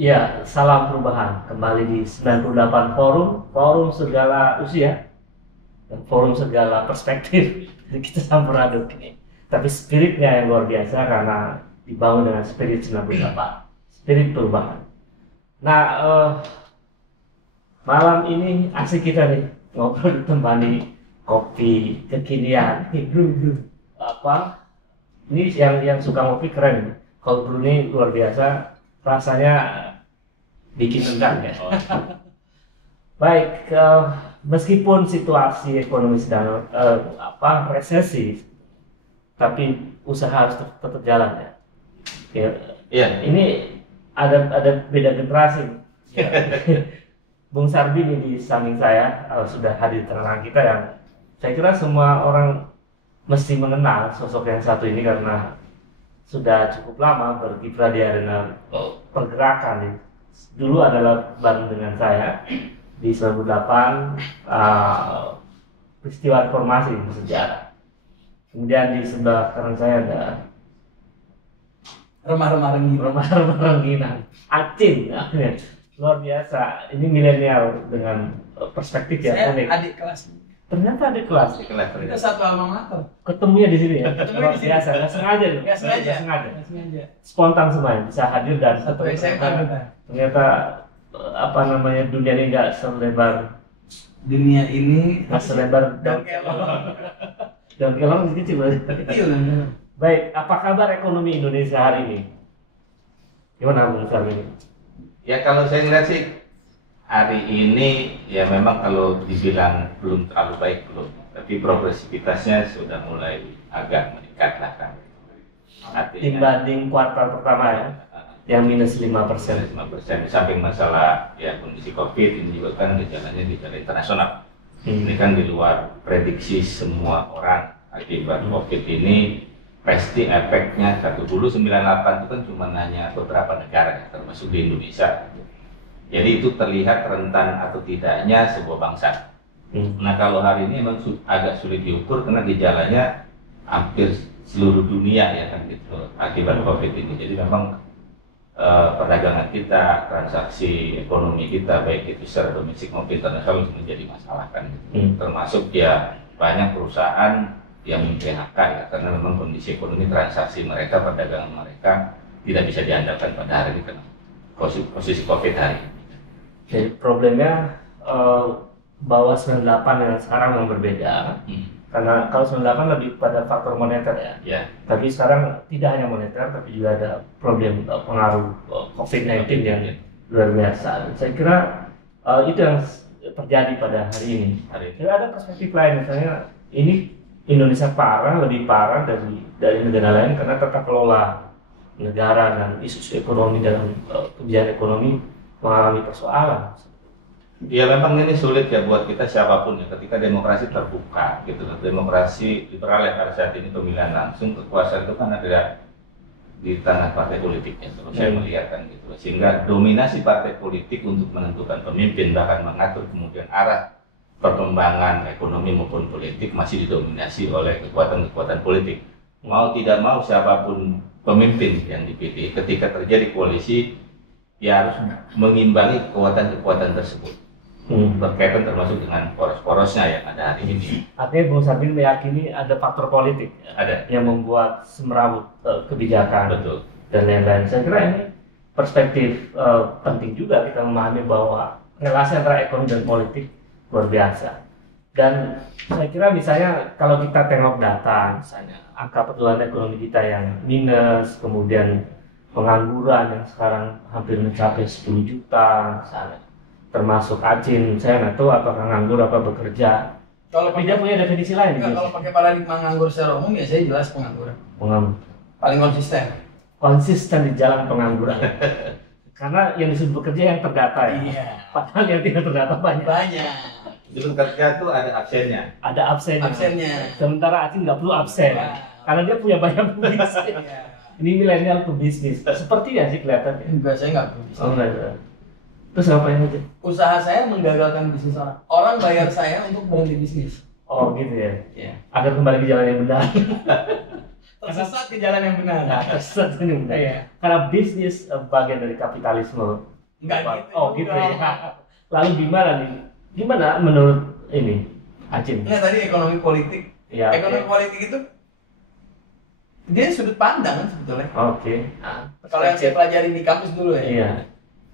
Ya, salam perubahan. Kembali di 98 Forum, forum segala usia, dan forum segala perspektif. Jadi kita campur aduk ini. Tapi spiritnya yang luar biasa karena dibangun dengan spirit 98, spirit perubahan. Nah, malam ini asik kita nih ngobrol ditemani kopi kekinian. Brew. Apa? Ini yang suka ngopi keren. Cold brew ini luar biasa. Rasanya bikin tendang ya. Baik, meskipun situasi ekonomi sedang resesi, tapi usaha harus tetap jalan ya. Ya, Ini ada beda generasi. Ya. Bung Sarbi ini di samping saya sudah hadir di tengah kita yang saya kira semua orang mesti mengenal sosok yang satu ini karena sudah cukup lama berkiprah di arena pergerakan. Dulu adalah bareng dengan saya di 98 peristiwa reformasi bersejarah. Kemudian di sebelah kanan saya ada remah-remah rengginan. Acin, luar biasa. Ini milenial dengan perspektif yang unik. Adik kelas. Ternyata ada kelas. Kita satu alma mater. Ketemunya di sini ya. Ketemunya Luar di sini. biasa, nggak sengaja loh. Nggak sengaja. Nggak sengaja. Spontan semuanya bisa hadir dan Satu SMA kita. Ternyata dunia ini nggak selebar Dunia ini nggak selebar daun kelor. daun kelor masih kecil banget. Kecil. Baik, apa kabar ekonomi Indonesia hari ini? Gimana Bung Sarmi ini? Ya kalau saya ngeliat sih hari ini ya memang kalau dibilang belum terlalu baik belum, tapi progresivitasnya sudah mulai agak meningkat lah kan. Artinya Dibanding kuartal pertama ya, yang minus 5%. 5%. Di samping masalah ya kondisi COVID ini juga kan gejalanya gejala internasional. Ini kan di luar prediksi semua orang akibat COVID ini. Pasti efeknya dulu 98 itu kan cuma hanya beberapa negara ya, termasuk di Indonesia. Jadi itu terlihat rentan atau tidaknya sebuah bangsa. Nah kalau hari ini memang agak sulit diukur karena gejalanya hampir seluruh dunia ya kan gitu akibat COVID ini. Jadi memang perdagangan kita, transaksi ekonomi kita baik itu secara domestik maupun internasional menjadi masalah kan. Termasuk ya banyak perusahaan yang PHK ya karena memang kondisi ekonomi transaksi mereka, perdagangan mereka tidak bisa diandalkan pada hari ini karena posisi COVID hari ini. Jadi problemnya bahwa 98 dengan sekarang yang berbeda. Karena kalau 98 lebih pada faktor moneter ya. Tapi sekarang tidak hanya moneter tapi juga ada problem pengaruh COVID-19 yang luar biasa. Saya kira itu yang terjadi pada hari ini. Jadi ada perspektif lain misalnya ini Indonesia lebih parah dari negara lain karena tata kelola negara dan isu ekonomi dalam kebijakan ekonomi mengalami persoalan. Ya memang ini sulit ya buat kita siapapun ya ketika demokrasi terbuka gitu. Demokrasi liberal ya pada saat ini pemilihan langsung kekuasaan itu kan ada di tangan partai politik ya kalau saya melihat kan gitu. Sehingga dominasi partai politik untuk menentukan pemimpin bahkan mengatur kemudian arah perkembangan ekonomi maupun politik masih didominasi oleh kekuatan-kekuatan politik. Mau tidak mau siapapun pemimpin yang dipilih ketika terjadi koalisi ya harus mengimbangi kekuatan-kekuatan tersebut. Berkaitan termasuk dengan poros-porosnya yang ada hari ini. Artinya Bung Sarbi meyakini ada faktor politik yang membuat semerawut kebijakan. Betul. Dan lain-lain. Saya kira ini perspektif penting juga kita memahami bahwa relasi antara ekonomi dan politik luar biasa. Dan saya kira misalnya kalau kita tengok data misalnya angka pertumbuhan ekonomi kita yang minus, kemudian pengangguran yang sekarang hampir mencapai 10 juta misalnya, termasuk Acin, saya nggak tahu apakah nganggur apa bekerja. Tapi dia punya definisi lain. Kalau pakai paradigma nganggur secara umum ya saya jelas pengangguran. Paling konsisten di jalan pengangguran. Karena yang disebut bekerja yang terdata ya. Iya. Padahal yang tidak terdata banyak. Itu kerja itu ada absennya. Ada absennya. Sementara Acin nggak perlu absen. Karena dia punya banyak bisnis. Ini milenial pebisnis. Seperti ya sih kelihatannya. Enggak, saya nggak berbisnis. Oh enggak. Terus ngapain aja? Usaha saya menggagalkan bisnis orang. Orang bayar saya untuk berhenti bisnis. Oh gitu ya. Iya. Agar kembali ke jalan yang benar. tersesat ke jalan yang benar. Nah, tersesat ke jalan yang benar. Iya. Karena bisnis bagian dari kapitalisme. Enggak gitu. Oh gitu ya. Lalu gimana nih? Gimana menurut ini Acin? Nah tadi ekonomi politik. Ya, Ekonomi politik itu dia sudut pandang kan sebetulnya. Oke. Kalau yang saya pelajari di kampus dulu ya. Iya.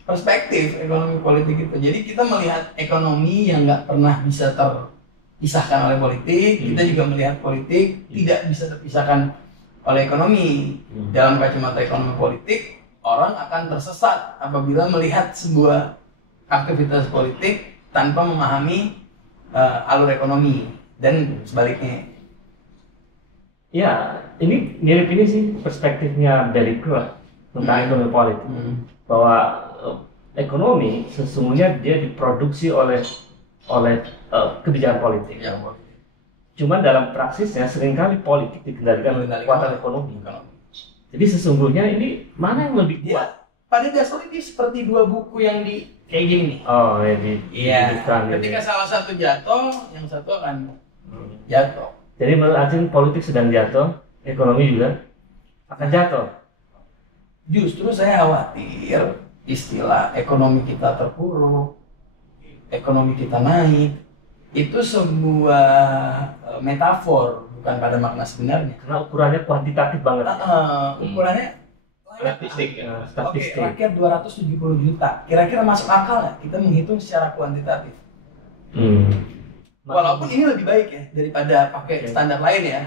Perspektif ekonomi politik itu. Jadi kita melihat ekonomi yang nggak pernah bisa terpisahkan oleh politik. Kita juga melihat politik tidak bisa terpisahkan oleh ekonomi. Dalam kacamata ekonomi politik, orang akan tersesat apabila melihat sebuah aktivitas politik tanpa memahami alur ekonomi dan sebaliknya. Ya, ini mirip ini sih perspektifnya dari Krugh tentang ekonomi politik. Bahwa ekonomi sesungguhnya dia diproduksi oleh kebijakan politik. Ya, Cuman dalam praksisnya seringkali politik dikendalikan oleh kekuatan ekonomi. Jadi sesungguhnya ini mana yang lebih kuat? Ya, pada dasarnya ini seperti dua buku yang di kayak gini nih. Oh, ya Iya. Ketika salah satu jatuh, yang satu akan jatuh. Jadi menurut Acin politik sedang jatuh, ekonomi juga akan jatuh. Justru saya khawatir istilah ekonomi kita terpuruk, ekonomi kita naik, itu sebuah metafor, bukan pada makna sebenarnya. Karena ukurannya kuantitatif banget. Ukurannya statistik ya. Statistik. Oke, rakyat 270 juta. Kira-kira masuk akal nggak kita menghitung secara kuantitatif? Walaupun ini lebih baik ya daripada pakai standar lain ya.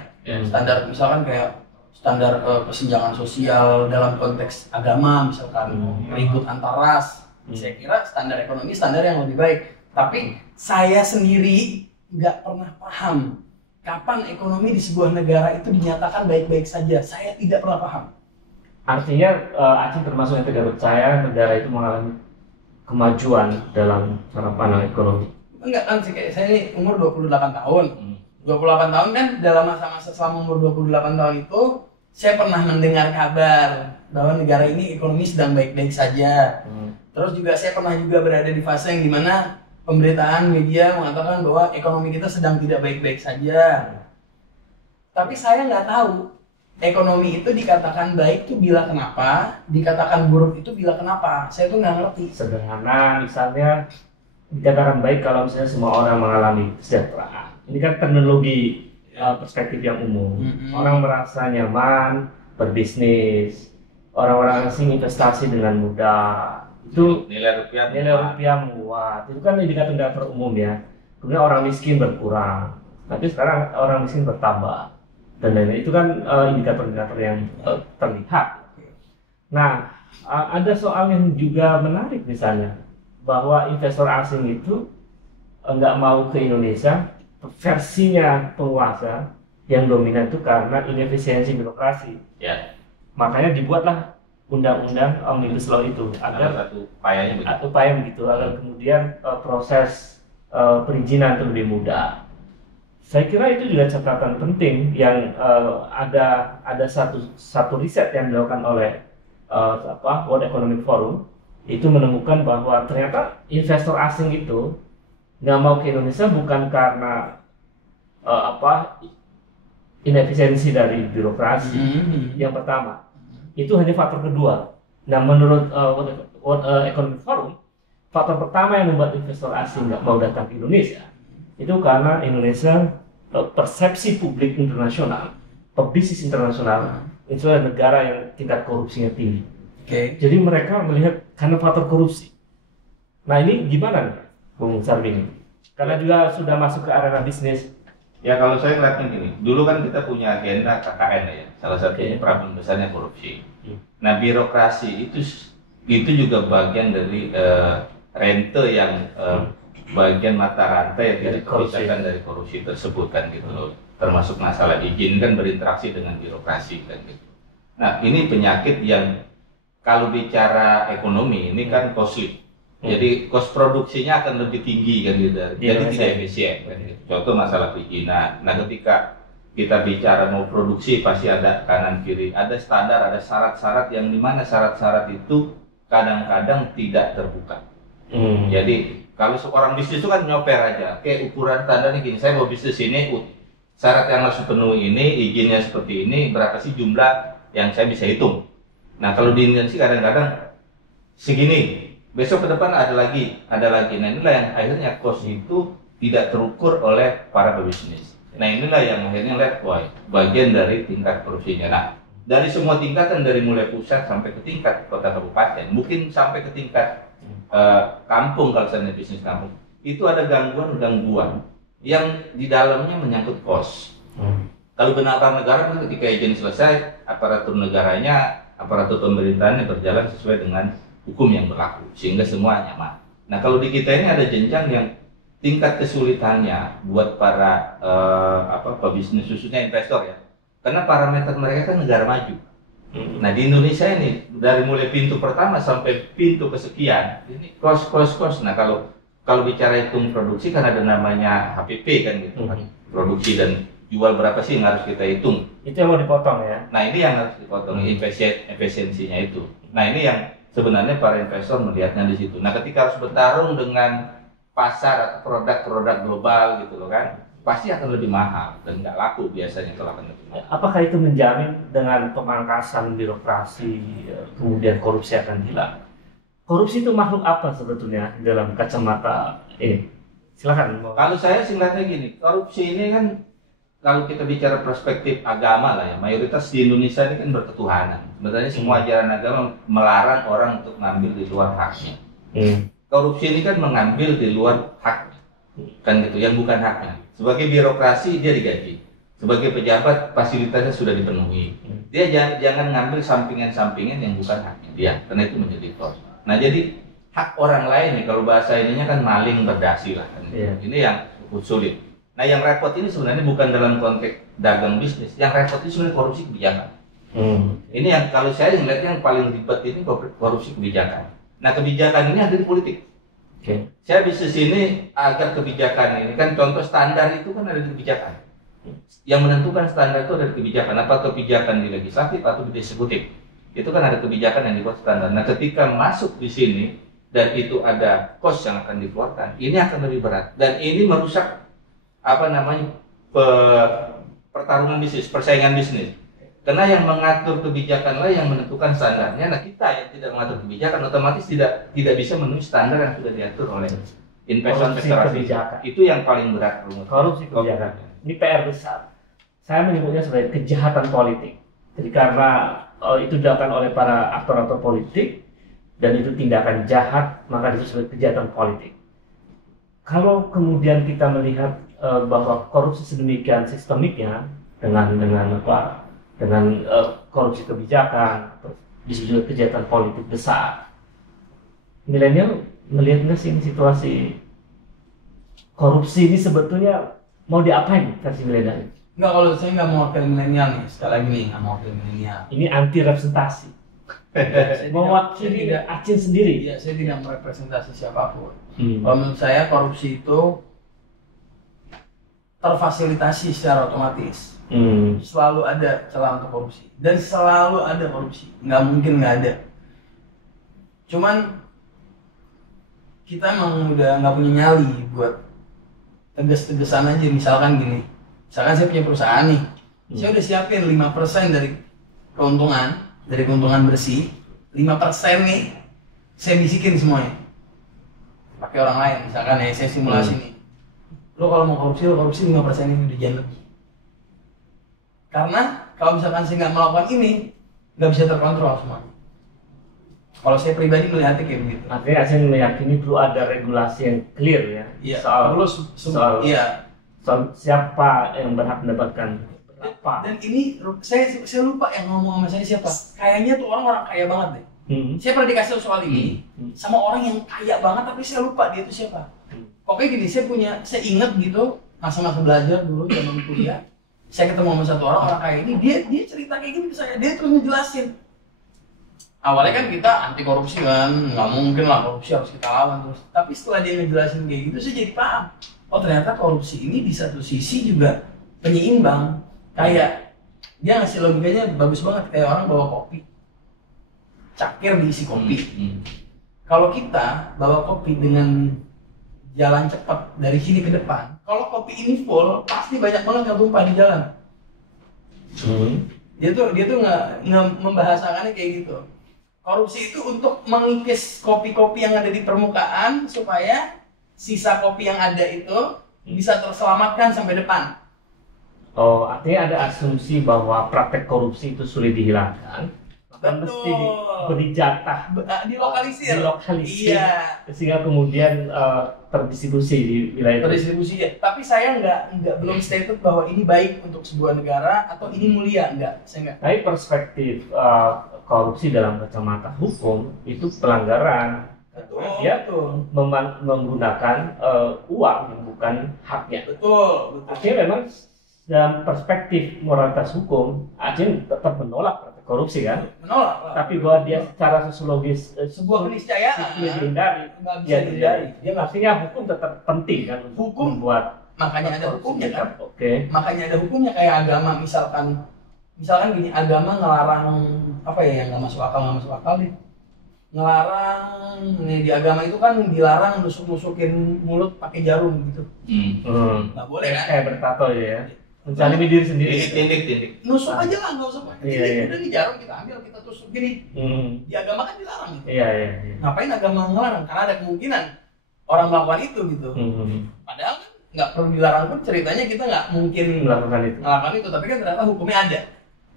Standar misalkan kayak standar kesenjangan sosial dalam konteks agama, misalkan ribut antar ras. Saya kira standar ekonomi standar yang lebih baik. Tapi saya sendiri nggak pernah paham kapan ekonomi di sebuah negara itu dinyatakan baik-baik saja. Saya tidak pernah paham. Artinya Acin termasuk yang tidak percaya negara itu mengalami kemajuan dalam cara pandang ekonomi. Enggak kan sih, kayak saya ini umur 28 tahun. 28 tahun kan dalam masa-masa selama umur 28 tahun itu saya pernah mendengar kabar bahwa negara ini ekonomi sedang baik-baik saja. Terus juga saya pernah juga berada di fase yang dimana pemberitaan media mengatakan bahwa ekonomi kita sedang tidak baik-baik saja. Tapi saya nggak tahu ekonomi itu dikatakan baik itu bila kenapa, dikatakan buruk itu bila kenapa. Saya tuh nggak ngerti. Sederhana, misalnya dikatakan baik kalau misalnya semua orang mengalami kesejahteraan. Ini kan teknologi perspektif yang umum. Orang merasa nyaman berbisnis, orang-orang asing investasi dengan mudah. Itu nilai rupiah menguat. Itu kan indikator umum ya. Kemudian orang miskin berkurang, tapi sekarang orang miskin bertambah. Dan lain-lain itu kan indikator-indikator yang terlihat. Nah, ada soal yang juga menarik misalnya bahwa investor asing itu nggak mau ke Indonesia, versinya penguasa yang dominan itu karena inefisiensi birokrasi. Ya. Makanya dibuatlah undang-undang Omnibus Law itu agar upaya begitu agar kemudian proses perizinan itu lebih mudah. Saya kira itu juga catatan penting yang ada satu riset yang dilakukan oleh World Economic Forum itu menemukan bahwa ternyata investor asing itu nggak mau ke Indonesia bukan karena inefisiensi dari birokrasi. Yang pertama, itu hanya faktor kedua. Nah, menurut World Economic Forum, faktor pertama yang membuat investor asing nggak mau datang ke Indonesia itu karena Indonesia persepsi publik internasional, pebisnis internasional, itu adalah negara yang tingkat korupsinya tinggi. Jadi mereka melihat karena faktor korupsi. Nah ini gimana nih, Bung Sarbini? Karena juga sudah masuk ke arena bisnis. Ya kalau saya ngeliatnya gini, dulu kan kita punya agenda KKN ya, salah satunya problem besarnya korupsi. Nah birokrasi itu juga bagian dari rente yang bagian mata rantai dari kebijakan dari korupsi tersebut kan gitu loh. Termasuk masalah izin kan berinteraksi dengan birokrasi kan gitu. Nah ini penyakit yang kalau bicara ekonomi ini kan costly, jadi cost produksinya akan lebih tinggi kan gitu, jadi tidak efisien kan gitu. Contoh masalah perizinan. Nah ketika kita bicara mau produksi pasti ada kanan kiri, ada standar, ada syarat-syarat yang dimana syarat-syarat itu kadang-kadang tidak terbuka. Jadi kalau seorang bisnis itu kan nyoper aja, kayak ukuran standarnya gini, saya mau bisnis ini syarat yang harus dipenuhi ini, izinnya seperti ini, berapa sih jumlah yang saya bisa hitung. Nah kalau di Indonesia kadang-kadang segini, besok ke depan ada lagi. Nah inilah yang akhirnya cost itu tidak terukur oleh para pebisnis. Nah inilah yang akhirnya lihat, wah, bagian dari tingkat korupsinya. Nah dari semua tingkatan, dari mulai pusat sampai ke tingkat kota kabupaten, mungkin sampai ke tingkat kampung, kalau misalnya bisnis kampung, itu ada gangguan-gangguan yang di dalamnya menyangkut kos. Kalau benar-benar negara kan ketika izin selesai, aparatur negaranya, aparatur pemerintahannya berjalan sesuai dengan hukum yang berlaku, sehingga semua nyaman. Nah kalau di kita ini ada jenjang yang tingkat kesulitannya buat para pebisnis, khususnya investor ya, karena parameter mereka kan negara maju. Nah di Indonesia ini dari mulai pintu pertama sampai pintu kesekian ini kos. Nah kalau bicara hitung produksi kan ada namanya HPP kan gitu, produksi dan jual berapa sih yang harus kita hitung. Itu yang mau dipotong ya. Nah ini yang harus dipotong, efisiensinya itu. Nah ini yang sebenarnya para investor melihatnya di situ. Nah ketika harus bertarung dengan pasar atau produk-produk global gitu loh kan, pasti akan lebih mahal dan nggak laku biasanya kalau akan lebih mahal. Apakah itu menjamin dengan pemangkasan birokrasi kemudian korupsi akan hilang? Korupsi itu makhluk apa sebetulnya dalam kacamata ini? Silakan. Kalau saya sih ngeliatnya gini, korupsi ini kan kalau kita bicara perspektif agama lah ya, mayoritas di Indonesia ini kan berketuhanan. Sebenarnya semua ajaran agama melarang orang untuk mengambil di luar haknya. Korupsi ini kan mengambil di luar haknya, kan gitu, yang bukan haknya. Sebagai birokrasi dia digaji, sebagai pejabat fasilitasnya sudah dipenuhi. Dia jangan ngambil sampingan-sampingan yang bukan haknya dia, karena itu menjadi korupsi. Nah jadi hak orang lain nih, kalau bahasa ininya kan maling berdasi lah kan. Ini yang sulit. Nah yang repot ini sebenarnya bukan dalam konteks dagang bisnis, yang repot ini sebenarnya korupsi kebijakan. Ini yang kalau saya ngeliat yang paling ribet ini korupsi kebijakan. Nah kebijakan ini ada di politik. Saya bisnis ini agar kebijakan ini kan contoh standar itu kan ada di kebijakan. Yang menentukan standar itu ada di kebijakan, apa kebijakan di legislatif atau di eksekutif. Itu kan ada kebijakan yang dibuat standar. Nah ketika masuk di sini dan itu ada cost yang akan dikeluarkan, ini akan lebih berat dan ini merusak pertarungan bisnis, persaingan bisnis. Karena yang mengatur kebijakan lah yang menentukan standarnya. Nah kita yang tidak mengatur kebijakan otomatis tidak bisa memenuhi standar yang sudah diatur oleh investor. Itu yang paling berat. Korupsi kebijakan. Ini PR besar. Saya menyebutnya sebagai kejahatan politik. Jadi karena itu dilakukan oleh para aktor-aktor politik dan itu tindakan jahat, maka itu sebagai kejahatan politik. Kalau kemudian kita melihat bahwa korupsi sedemikian sistemiknya dengan korupsi kebijakan, bisa juga kejahatan politik besar. Milenial melihatnya sih situasi korupsi ini sebetulnya mau diapain versi milenial? Enggak, kalau saya nggak mau wakil milenial nih, sekali lagi nih nggak mau wakil milenial. Ini anti representasi. Mewakili Acin sendiri. Iya, saya tidak merepresentasi siapapun. Kalau menurut saya korupsi itu terfasilitasi secara otomatis. Selalu ada celah untuk korupsi dan selalu ada korupsi, nggak mungkin nggak ada. Cuman kita emang udah nggak punya nyali buat tegas-tegasan aja. Misalkan gini, misalkan saya punya perusahaan nih, saya udah siapin 5% dari keuntungan bersih, 5% nih saya bisikin semuanya pakai orang lain. Misalkan ya saya simulasi nih, lo kalau mau korupsi, lo korupsi 5% ini udah jangan lebih. Karena kalau misalkan saya nggak melakukan ini, nggak bisa terkontrol semua. Kalau saya pribadi melihatnya kayak begitu. Artinya saya meyakini perlu ada regulasi yang clear ya. Iya. Soal siapa yang berhak mendapatkan berapa. Dan ini saya lupa yang ngomong sama saya siapa. Kayaknya tuh orang kaya banget deh. Saya pernah dikasih soal ini sama orang yang kaya banget, tapi saya lupa dia itu siapa. Pokoknya gini, saya inget gitu masa-masa belajar dulu zaman kuliah. Saya ketemu sama satu orang kaya ini, dia cerita kayak gini ke saya, dia terus ngejelasin. Awalnya kan kita anti korupsi kan, nggak mungkin lah korupsi harus kita lawan terus. Tapi setelah dia ngejelasin kayak gitu, saya jadi paham. Oh ternyata korupsi ini di satu sisi juga penyeimbang. Kayak dia ngasih logikanya bagus banget, kayak orang bawa kopi, cakir diisi kopi. Kalau kita bawa kopi dengan jalan cepat dari sini ke depan. Kalau kopi ini full, pasti banyak banget yang tumpah di jalan. Dia tuh nggak membahasakannya kayak gitu. Korupsi itu untuk mengikis kopi-kopi yang ada di permukaan supaya sisa kopi yang ada itu bisa terselamatkan sampai depan. Oh, artinya ada asumsi bahwa praktek korupsi itu sulit dihilangkan. Maka mesti diberi jatah, dilokalisir. Iya. Sehingga kemudian terdistribusi di wilayah itu. Terdistribusi ya. Tapi saya nggak belum stated bahwa ini baik untuk sebuah negara atau ini mulia, enggak. Saya nggak. Tapi perspektif korupsi dalam kacamata hukum itu pelanggaran. Dia menggunakan uang yang bukan haknya. Betul. Artinya memang dalam perspektif moralitas hukum, Aceh tetap menolak praktek korupsi kan? Menolak. Tapi bahwa dia secara sosiologis sebuah keniscayaan dihindari. Nggak bisa dihindari. Dia artinya hukum tetap penting kan untuk Hukum, membuat makanya ada hukumnya kan? Oke. Makanya ada hukumnya kayak agama misalkan gini, agama ngelarang apa ya yang nggak masuk akal nih. Ngelarang nih di agama itu kan dilarang nusuk-nusukin mulut pakai jarum gitu. Nggak boleh kan? Kayak bertato ya. Mencalimi diri sendiri. Tindik. Nusuk aja lah, nggak usah pakai. Iya. Udah nih jarum kita ambil, kita tusuk gini. Di agama kan dilarang gitu. Iya. Ngapain agama ngelarang? Karena ada kemungkinan orang melakukan itu gitu. Padahal kan nggak perlu dilarang pun, ceritanya kita nggak mungkin melakukan itu. Tapi kan ternyata hukumnya ada.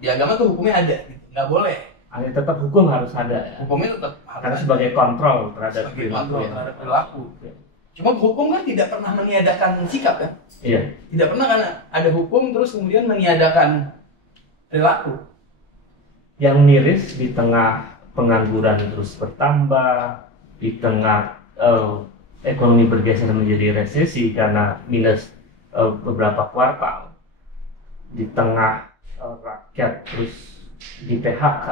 Di agama tuh hukumnya ada gitu. Nggak boleh. Tetap hukum harus ada. Hukumnya tetap karena sebagai kontrol terhadap perilaku. Cuma hukum kan tidak pernah meniadakan sikap kan? Iya. Tidak pernah kan ada hukum terus kemudian meniadakan perilaku. Yang miris di tengah pengangguran terus bertambah, di tengah ekonomi bergeser menjadi resesi karena minus beberapa kuartal, di tengah rakyat terus di PHK,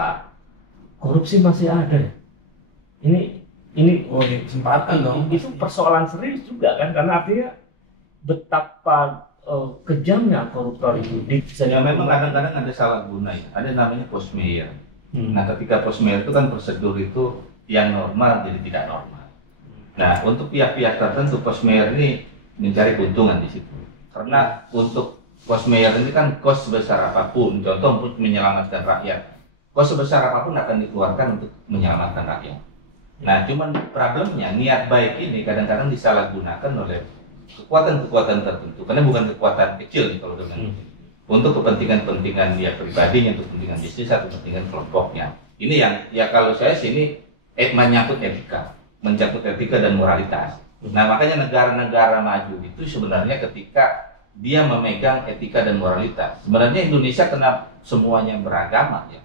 korupsi masih ada. Ini kesempatan dong. Itu persoalan serius juga kan, karena artinya betapa kejamnya koruptor itu. Ya memang kadang-kadang ada salah guna ya. Ada namanya post mayor. Nah ketika post mayor itu kan prosedur itu yang normal jadi tidak normal. Nah untuk pihak-pihak tertentu post mayor ini mencari keuntungan di situ. Karena untuk post mayor ini kan kos sebesar apapun, contoh untuk menyelamatkan rakyat, kos sebesar apapun akan dikeluarkan untuk menyelamatkan rakyat. Nah, cuman problemnya niat baik ini kadang-kadang disalahgunakan oleh kekuatan-kekuatan tertentu, karena bukan kekuatan kecil nih kalau dengan untuk kepentingan-kepentingan dia pribadinya, untuk kepentingan bisnis atau kepentingan kelompoknya. Ini yang ya kalau saya sini menyangkut etika dan moralitas. Nah, makanya negara-negara maju itu sebenarnya ketika dia memegang etika dan moralitas. Sebenarnya Indonesia karena semuanya beragama ya.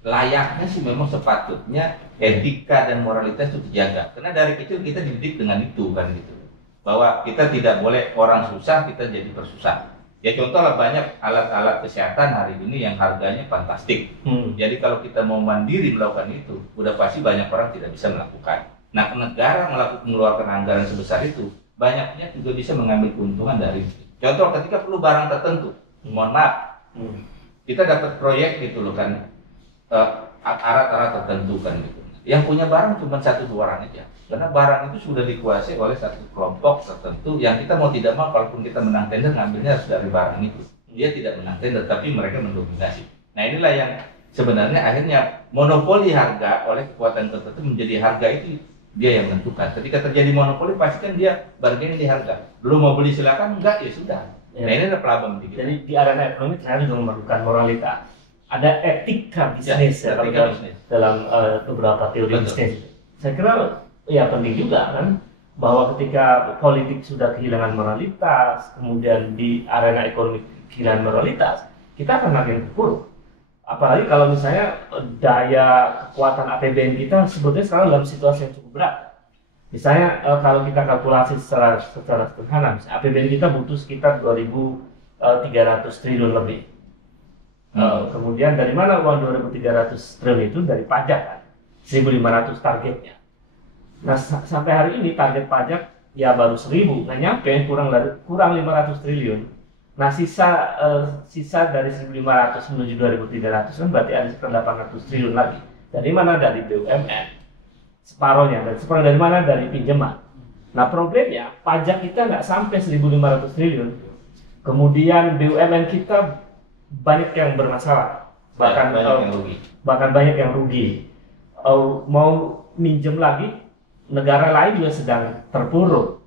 Layaknya sih memang sepatutnya etika dan moralitas itu dijaga. Karena dari kecil kita dididik dengan itu kan gitu. Bahwa kita tidak boleh orang susah kita jadi persusah. Ya contohlah banyak alat-alat kesehatan hari ini yang harganya fantastik. Jadi kalau kita mau mandiri melakukan itu, udah pasti banyak orang tidak bisa melakukan. Nah negara mengeluarkan anggaran sebesar itu, banyaknya juga bisa mengambil keuntungan dari itu. Contoh ketika perlu barang tertentu, mohon maaf, kita dapat proyek gitu loh kan. Arat-arat tertentu kan gitu. Yang punya barang cuma 1-2 orang aja. Karena barang itu sudah dikuasai oleh satu kelompok tertentu yang kita mau tidak mau, kalaupun kita menang tender ngambilnya harus dari barang itu. Dia tidak menang tender tapi mereka mendominasi. Nah inilah yang sebenarnya akhirnya monopoli harga oleh kekuatan tertentu menjadi harga itu dia yang menentukan. Ketika terjadi monopoli pasti kan dia bargaining di harga. Belum mau beli silakan, enggak ya sudah. Nah ini adalah problem di kita. Jadi di arena ekonomi ternyata juga memerlukan moralitas. Ada etika bisnis ya, dalam beberapa teori bisnis. Saya kira ya penting juga kan bahwa ketika politik sudah kehilangan moralitas, kemudian di arena ekonomi kehilangan moralitas, kita akan makin terpuruk. Apalagi kalau misalnya daya kekuatan APBN kita sebetulnya sekarang dalam situasi yang cukup berat. Misalnya kalau kita kalkulasi secara sederhana, misalnya APBN kita butuh sekitar 2.300 triliun lebih. Kemudian dari mana uang 2.300 triliun itu? Dari pajak kan, 1.500 targetnya. Nah sampai hari ini target pajak ya baru 1.000, nggak nyampe, kurang 500 triliun. Nah sisa dari 1.500 menuju 2.300 kan berarti ada sekitar 800 triliun lagi. Dari mana? Dari BUMN, separohnya. Dan separoh dari mana? Dari pinjaman. Nah problemnya pajak kita nggak sampai 1.500 triliun. Kemudian BUMN kita banyak yang bermasalah, bahkan banyak yang rugi. Mau minjem lagi, negara lain juga sedang terpuruk.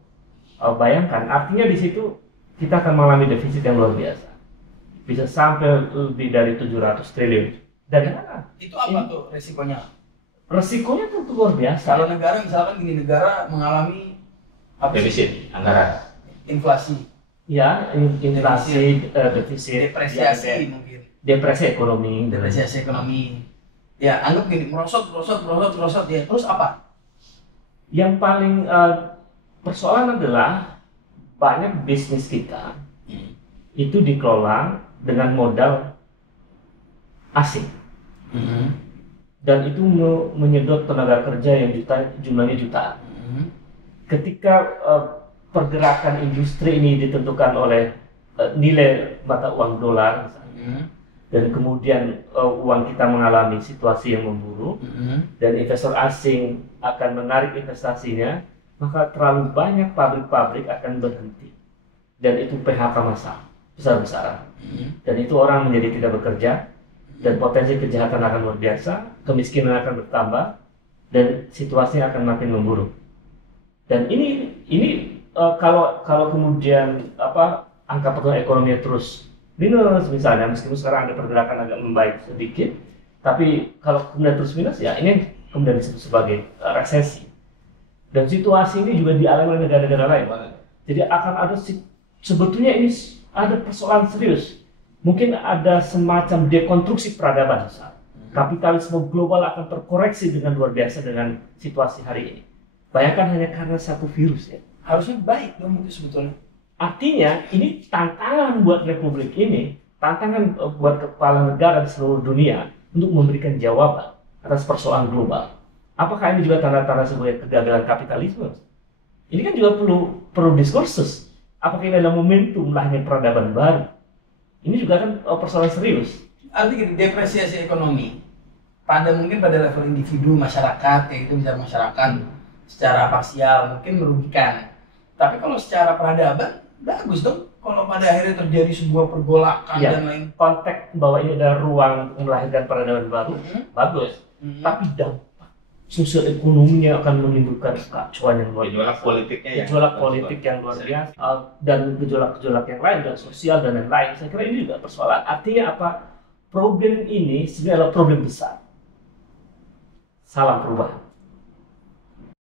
Bayangkan, artinya di situ kita akan mengalami defisit yang luar biasa, bisa sampai lebih dari 700 triliun. Dan itu apa tuh resikonya? Resikonya tentu luar biasa. Kalau negara misalkan gini, negara mengalami defisit anggaran, inflasi. Ya, inflasi, defisit, depresiasi ya, mungkin. Depresiasi ekonomi. Ya, anggap gini, merosot ya. Terus apa? Yang paling persoalan adalah banyak bisnis kita itu dikelola dengan modal asing. Dan itu menyedot tenaga kerja yang jumlahnya jutaan. Ketika pergerakan industri ini ditentukan oleh nilai mata uang dolar misalnya, dan kemudian uang kita mengalami situasi yang memburuk, dan investor asing akan menarik investasinya, maka terlalu banyak pabrik-pabrik akan berhenti, dan itu PHK massal besar-besaran, dan itu orang menjadi tidak bekerja, dan potensi kejahatan akan luar biasa, kemiskinan akan bertambah, dan situasinya akan makin memburuk. Dan ini kalau kemudian angka pertumbuhan ekonomi terus minus misalnya, meskipun sekarang ada pergerakan agak membaik sedikit, tapi kalau kemudian terus minus, ya ini kemudian disebut sebagai resesi. Dan situasi ini juga dialami oleh negara-negara lain. Jadi akan ada sebetulnya ini ada persoalan serius. Mungkin ada semacam dekonstruksi peradaban besar. Kapitalisme global akan terkoreksi dengan luar biasa dengan situasi hari ini. Bayangkan hanya karena satu virus ya. Harusnya baik dong itu sebetulnya. Artinya ini tantangan buat republik ini, tantangan buat kepala negara di seluruh dunia untuk memberikan jawaban atas persoalan global. Apakah ini juga tanda-tanda sebagai kegagalan kapitalisme? Ini kan juga perlu diskursus. Apakah ini adalah momentum lahirnya peradaban baru? Ini juga kan persoalan serius. Artinya depresiasi ekonomi mungkin pada level individu masyarakat, yaitu bisa masyarakat secara parsial mungkin merugikan. Tapi kalau secara peradaban bagus dong. Kalau pada akhirnya terjadi sebuah pergolakan ya, dan lain. Konteks bahwa ini adalah ruang untuk melahirkan peradaban baru, bagus. Tapi dampak sosial ekonominya akan menimbulkan kekacauan yang luar biasa. Gejolak politik yang luar biasa, dan gejolak-gejolak yang lain, dan sosial dan lain-lain. Saya kira ini juga persoalan. Artinya apa? Problem ini sebenarnya adalah problem besar. Salam perubahan.